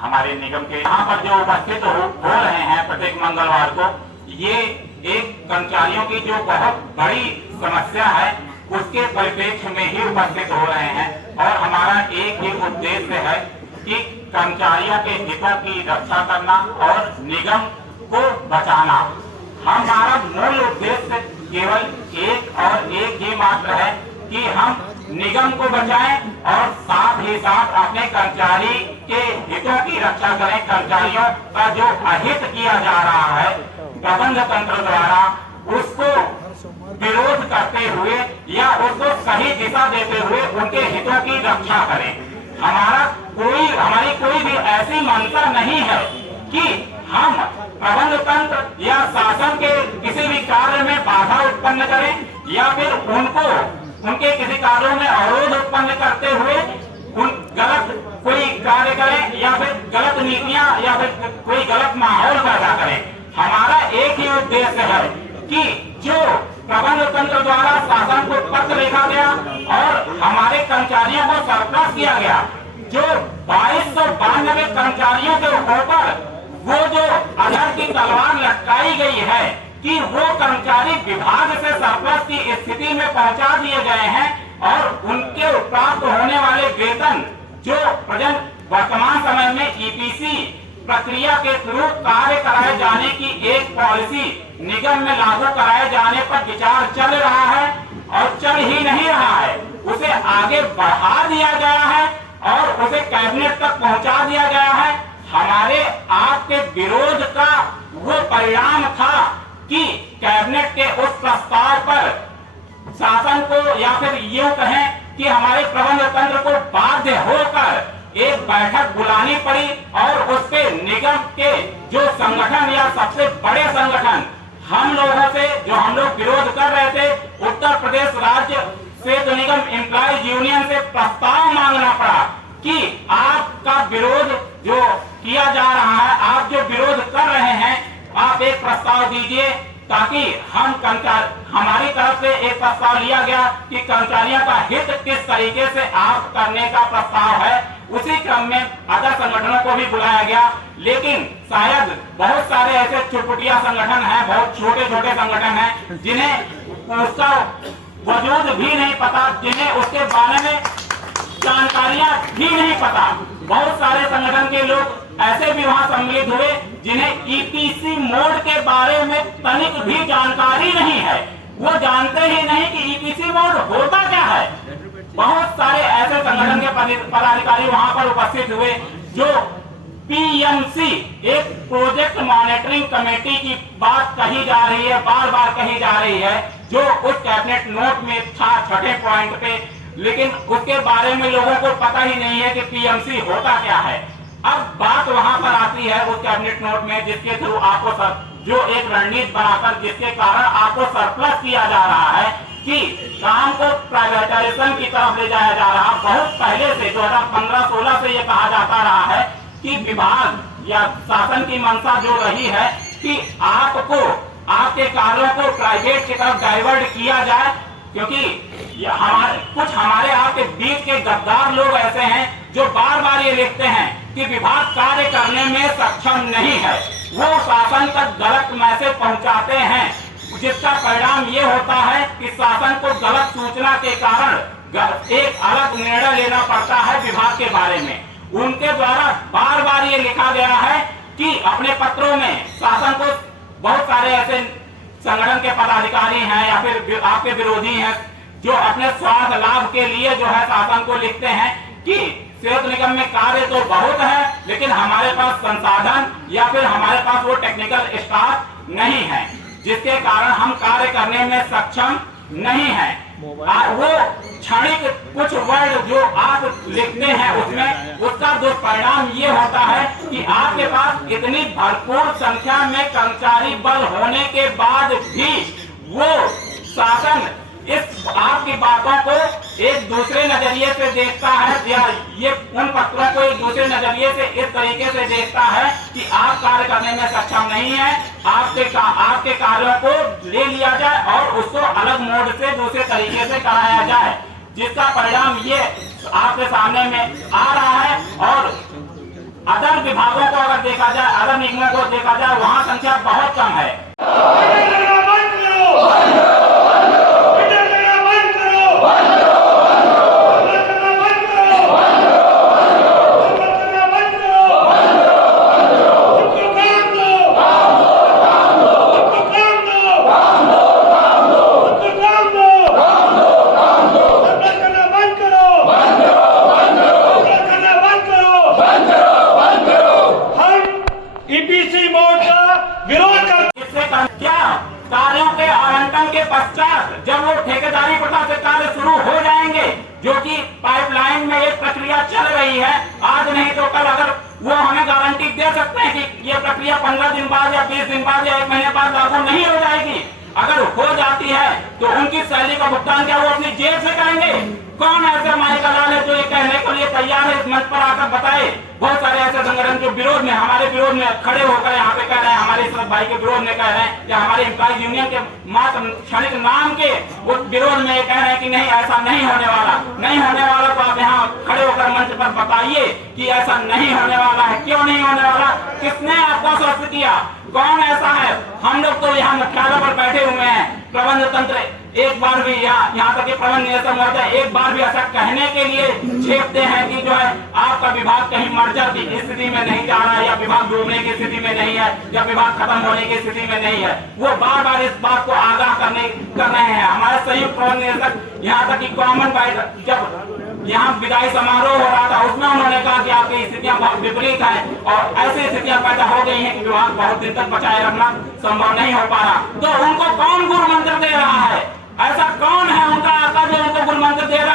हमारे निगम के यहाँ पर जो उपस्थित हो रहे हैं प्रत्येक मंगलवार को, ये एक कर्मचारियों की जो बहुत बड़ी समस्या है उसके परिप्रेक्ष्य में ही उपस्थित हो रहे हैं। और हमारा एक ही उद्देश्य है कि कर्मचारियों के हितों की रक्षा करना और निगम को बचाना। हमारा मूल उद्देश्य केवल एक ही मात्र है कि हम निगम को बचाएं और साथ ही साथ अपने कर्मचारी के हितों की रक्षा करें। कर्मचारियों का जो अहित किया जा रहा है प्रबंध तंत्र द्वारा, उसको विरोध करते हुए या उसको सही दिशा देते हुए उनके हितों की रक्षा करें। हमारी कोई भी ऐसी मंशा नहीं है कि हम प्रबंध तंत्र या शासन के किसी भी कार्य में बाधा उत्पन्न करें या फिर उनके किसी कार्यों में अवरोध उत्पन्न करते हुए गलत कोई कार्य करें या फिर गलत नीतियां या फिर कोई गलत माहौल पैदा करें। हमारा एक ही उद्देश्य है कि जो प्रबंध तंत्र द्वारा शासन को पत्र लिखा गया और हमारे कर्मचारियों को सरप्लस किया गया, जो 2292 कर्मचारियों के ऊपर वो जो अधर की तलवार लटकाई गई है कि वो कर्मचारी विभाग से सरप्लस की स्थिति में पहुंचा दिए गए हैं और उनके प्राप्त होने वाले वेतन जो वर्तमान समय में ईपीसी प्रक्रिया के थ्रू कार्य कराए जाने की एक पॉलिसी निगम में लागू कराए जाने पर विचार चल रहा है और चल ही नहीं रहा है, उसे आगे बढ़ा दिया गया है और उसे कैबिनेट तक पहुंचा दिया गया है। हमारे आपके विरोध का वो परिणाम था कि कैबिनेट के उस प्रस्ताव पर शासन को या फिर यूं कहें कि हमारे प्रबंध तंत्र को बाध्य होकर एक बैठक बुलानी पड़ी और उसके निगम के जो संगठन या सबसे बड़े संगठन हम लोगों से जो हम लोग विरोध कर रहे थे, उत्तर प्रदेश राज्य सेतु निगम एम्प्लॉइज यूनियन से प्रस्ताव मांगना पड़ा कि आपका विरोध जो किया जा रहा है, आप जो विरोध कर रहे हैं, आप एक प्रस्ताव दीजिए ताकि हमारी तरफ से एक प्रस्ताव लिया गया कि कर्मचारियों का हित किस तरीके से आप करने का प्रस्ताव है। उसी क्रम में अदर संगठनों को भी बुलाया गया, लेकिन शायद बहुत सारे ऐसे चुटपुटिया संगठन हैं, बहुत छोटे छोटे संगठन हैं जिन्हें उसका वजूद भी नहीं पता, जिन्हें उसके बारे में जानकारियां भी नहीं पता। बहुत सारे संगठन के लोग ऐसे भी वहां सम्मिलित हुए जिन्हें ईपीसी मोड के बारे में तनिक भी जानकारी नहीं है, वो जानते ही नहीं कि ईपीसी मोड होता क्या है। बहुत सारे ऐसे संगठन के पदाधिकारी वहां पर उपस्थित हुए जो पीएमसी एक प्रोजेक्ट मॉनिटरिंग कमेटी की बात कही जा रही है, बार बार कही जा रही है, जो उस कैबिनेट नोट में था 6ठे पॉइंट पे, लेकिन उसके बारे में लोगों को पता ही नहीं है कि पीएमसी होता क्या है। अब बात वहां पर आती है उस कैबिनेट नोट में जिसके थ्रू आपको जो एक रणनीति बनाकर जिसके कारण आपको सरप्लस किया जा रहा है कि काम को प्राइवेटाइजेशन की तरफ ले जाया जा रहा। बहुत पहले से 2015-16 से ये कहा जाता रहा है कि विभाग या शासन की मंशा जो रही है कि आपको आपके कार्यों को प्राइवेट की तरफ डाइवर्ट किया जाए, क्योंकि हमारे आपके बीच के गद्दार लोग ऐसे हैं जो बार बार ये लिखते हैं कि विभाग कार्य करने में सक्षम नहीं है, वो शासन तक गलत मैसेज पहुंचाते हैं, जिसका परिणाम ये होता है कि शासन को गलत सूचना के कारण एक अलग निर्णय लेना पड़ता है विभाग के बारे में। उनके द्वारा बार बार ये लिखा गया है कि अपने पत्रों में शासन को बहुत सारे ऐसे संगठन के पदाधिकारी हैं या फिर आपके विरोधी हैं जो अपने स्वार्थ लाभ के लिए जो है शासन को लिखते हैं कि सेतु निगम में कार्य तो बहुत है लेकिन हमारे पास संसाधन या फिर हमारे पास वो टेक्निकल स्टाफ नहीं है, जिसके कारण हम कार्य करने में सक्षम नहीं है। वो क्षणिक कुछ वर्ड जो आप लिखते हैं उसमें उसका दुष्परिणाम ये होता है कि आपके पास इतनी भरपूर संख्या में कर्मचारी बल होने के बाद भी वो शासन इस आपकी बातों को एक दूसरे नजरिए से देखता है या ये उन पत्रों को एक दूसरे नजरिए से इस तरीके से देखता है कि आप कार्य करने में सक्षम नहीं है, आपके कार्यों को ले लिया जाए और उसको अलग मोड से दूसरे तरीके से कराया जाए, जिसका परिणाम ये आपके सामने में आ रहा है। और अदर विभागों को अगर देखा जाए, अदर निगमों को देखा जाए, वहाँ संख्या बहुत कम है। कार्यों के आवंटन के पश्चात जब वो ठेकेदारी प्रथा से कार्य शुरू हो जाएंगे, जो कि पाइपलाइन में एक प्रक्रिया चल रही है, आज नहीं तो कल, अगर वो हमें गारंटी दे सकते हैं कि ये प्रक्रिया 15 दिन बाद या 20 दिन बाद या 1 महीने बाद लागू नहीं हो जाएगी। अगर हो जाती है तो उनकी सैलरी का भुगतान क्या वो अपनी जेब से करेंगे? कौन ऐसा माई का लाल है जो ये कहने के लिए तैयार है इस मंच पर आकर बताए? बहुत सारे ऐसे संगठन जो विरोध में, हमारे विरोध में खड़े होकर यहाँ पे कह रहे हैं, हमारे इस भाई के विरोध में कह रहे हैं, या हमारे एम्प्लॉइज यूनियन के मात्र क्षणिक नाम के वो विरोध में कह रहे हैं कि नहीं, ऐसा नहीं होने वाला, नहीं होने वाला। तो आप यहाँ खड़े होकर मंच पर बताइए कि ऐसा नहीं होने वाला है। क्यों नहीं होने वाला? किसने आपको आश्वस्त किया? कौन ऐसा है? हम लोग तो यहाँ मुख्यालय पर बैठे हुए हैं, प्रबंध तंत्र एक बार भी यहाँ तक प्रबंध निदेशक होता है, एक बार भी ऐसा कहने के लिए छेपते हैं कि जो है आपका विभाग कहीं मर्जर की स्थिति में नहीं जा रहा है, या विभाग डूबने की स्थिति में नहीं है, या विभाग खत्म होने की स्थिति में नहीं है। वो बार बार इस बात को आगाह कर रहे हैं। हमारे संयुक्त प्रबंध निदेशक यहाँ तक कि कॉमन बैठक, जब यहाँ विदाई समारोह हो रहा था, उसमें उन्होंने कहा कि आपकी स्थितियां बहुत विपरीत हैं और ऐसी स्थितियां पैदा हो गई हैं कि विभाग बहुत दिन तक बचाए रखना संभव नहीं हो पा रहा। तो उनको कौन गुरु मंत्र दे रहा है? ऐसा कौन है उनका आका जो उनको गुरु मंत्र दे रहा?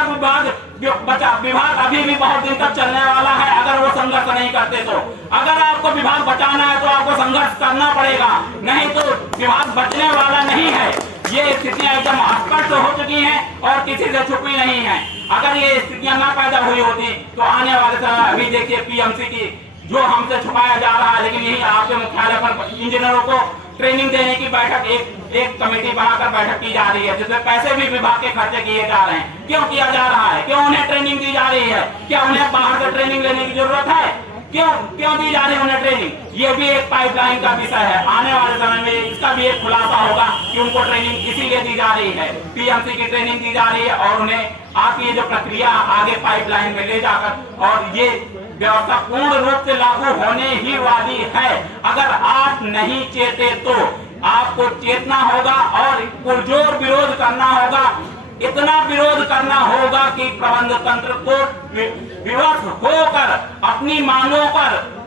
विभाग अभी भी बहुत दिन तक चलने वाला है अगर वो संघर्ष नहीं करते तो। अगर आपको विभाग बचाना है तो आपको संघर्ष करना पड़ेगा, नहीं तो विभाग बचने वाला नहीं है। ये स्थितियां एकदम स्पष्ट हो चुकी हैं और किसी से छुपी नहीं है। अगर ये स्थितियां ना पैदा हुई होती तो आने वाले समय, अभी देखिए पीएमसी की जो हमसे छुपाया जा रहा है, लेकिन यही आपके मुख्यालय पर इंजीनियरों को ट्रेनिंग देने की बैठक एक कमेटी बनाकर बैठक की जा रही है, जिसमें पैसे भी विभाग के खर्चे किए जा रहे हैं। क्यों किया जा रहा है? क्यों उन्हें ट्रेनिंग दी जा रही है? क्या उन्हें बाहर से ट्रेनिंग लेने की जरूरत है? क्यों दी जा रही है उन्हें ट्रेनिंग? ये भी एक पाइपलाइन का विषय है। आने वाले समय में इसका भी एक खुलासा होगा कि उनको ट्रेनिंग इसीलिए दी जा रही है, पीएमसी की ट्रेनिंग दी जा रही है, और उन्हें आपकी ये जो प्रक्रिया आगे पाइपलाइन में ले जाकर, और ये व्यवस्था पूर्ण रूप से लागू होने ही वाली है। अगर आप नहीं चेते तो आपको चेतना होगा और पुरजोर विरोध करना होगा। इतना विरोध करना होगा कि प्रबंध तंत्र को विवश होकर अपनी मांगों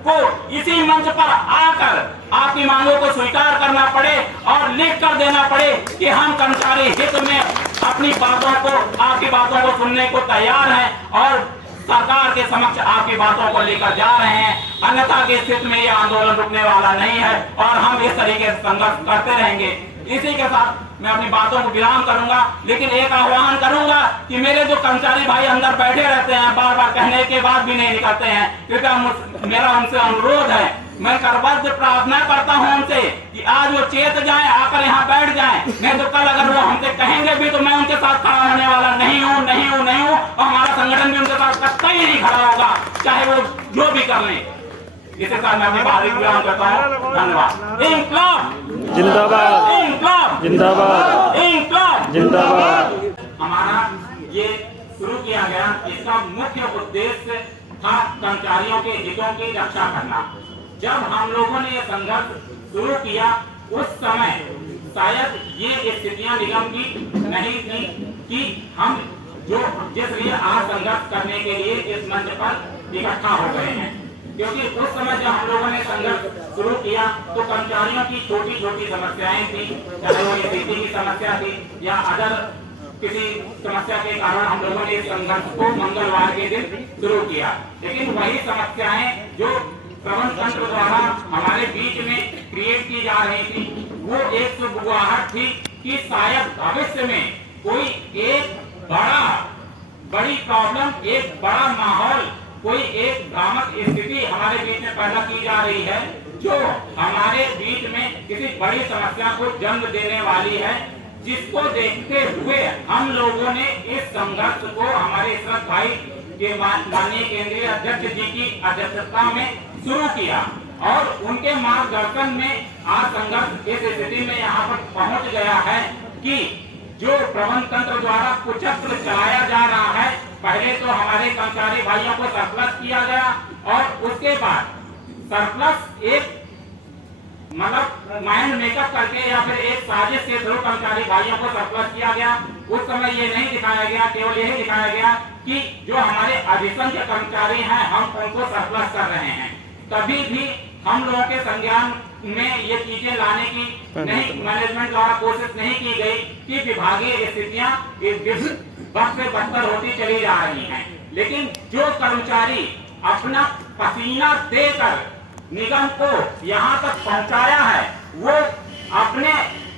को इसी मंच पर आकर आपकी मांगों को स्वीकार करना पड़े और लिख कर देना पड़े कि हम कर्मचारी हित में अपनी बातों को, आपकी बातों को सुनने को तैयार हैं और सरकार के समक्ष आपकी बातों को लेकर जा रहे हैं। अन्यथा की स्थिति में ये आंदोलन रुकने वाला नहीं है और हम इस तरीके से संघर्ष करते रहेंगे। इसी के साथ मैं अपनी बातों को विराम करूंगा, लेकिन एक आह्वान करूंगा कि मेरे जो कर्मचारी भाई अंदर बैठे रहते हैं, बार बार कहने के बाद भी नहीं निकलते हैं, कृपया मेरा उनसे अनुरोध है, मैं करबद्ध प्रार्थना करता हूं उनसे कि आज वो चेत जाएं, आकर यहाँ बैठ जाएं। नहीं तो कल अगर वो हमसे कहेंगे भी तो मैं उनके साथ खड़ा होने वाला नहीं हूँ और हमारा संगठन भी उनके साथ कतई नहीं खड़ा होगा, चाहे वो जो भी कर लें। इसी साथ मैं अपनी बात विराम करता हूँ। धन्यवाद। इंक्लाब जिंदाबाद, इंक्लाब जिंदाबाद, इंक्लाब जिंदाबाद। हमारा ये शुरू किया गया, इसका मुख्य उद्देश्य था कर्मचारियों के हितों की रक्षा करना। जब हम लोगों ने ये संघर्ष शुरू किया उस समय शायद ये स्थितियां निगम की नहीं थी कि हम जिस लिए आज संघर्ष करने के लिए इस मंच पर इकट्ठा हो गए हैं, क्योंकि उस समय जब हम लोगों ने संघर्ष शुरू किया तो कर्मचारियों की छोटी छोटी समस्याएं थी, चाहे वो स्थिति की समस्या थी या अदर किसी समस्या के कारण हम लोगों ने इस संघर्ष को मंगलवार के दिन शुरू किया। लेकिन वही समस्याएं जो प्रबंध तंत्र द्वारा हमारे बीच में क्रिएट की जा रही थी, वो एक बुआहट थी कि शायद भविष्य में कोई एक बड़ी प्रॉब्लम, एक बड़ा माहौल, कोई एक भ्रामक स्थिति हमारे बीच में पैदा की जा रही है, जो हमारे बीच में किसी बड़ी समस्या को जन्म देने वाली है, जिसको देखते हुए हम लोगों ने इस संघर्ष को हमारे इसरत भाई के माननीय केंद्रीय अध्यक्ष जी की अध्यक्षता में शुरू किया और उनके मार्गदर्शन में आज संघर्ष इस स्थिति में यहाँ पर पहुंच गया है कि जो प्रबंध तंत्र द्वारा कुचक्र चलाया जा रहा है, पहले तो हमारे कर्मचारी भाइयों को सरप्लस किया गया और उसके बाद सरप्लस एक मतलब माइंड मेकअप करके या फिर एक साजिश के थ्रू कर्मचारी भाइयों को सरप्लस किया गया। उस समय ये नहीं दिखाया गया, केवल यही दिखाया गया कि जो हमारे अधिसंख्य कर्मचारी हैं हम उनको सरप्लस कर रहे हैं। कभी भी हम लोगों के संज्ञान में ये चीजें लाने की नहीं, मैनेजमेंट द्वारा कोशिश नहीं की गई कि विभागीय स्थितियां वक्त से बदतर होती चली जा रही हैं। लेकिन जो कर्मचारी अपना पसीना देकर निगम को यहाँ तक पहुँचाया है, वो अपने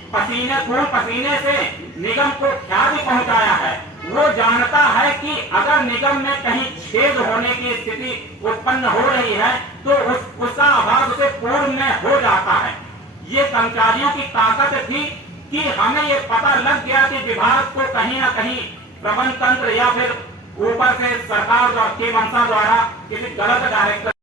खून पसीने से निगम को ख्याति पहुँचाया है। वो जानता है कि अगर निगम में कहीं छेद होने की स्थिति उत्पन्न हो रही है तो उसका आभास उसे पूर्व में हो जाता है। ये कर्मचारियों की ताकत थी कि हमें ये पता लग गया कि विभाग को कहीं न कहीं प्रबंध तंत्र या फिर ऊपर से सरकार की मंशा द्वारा किसी गलत डायरेक्टर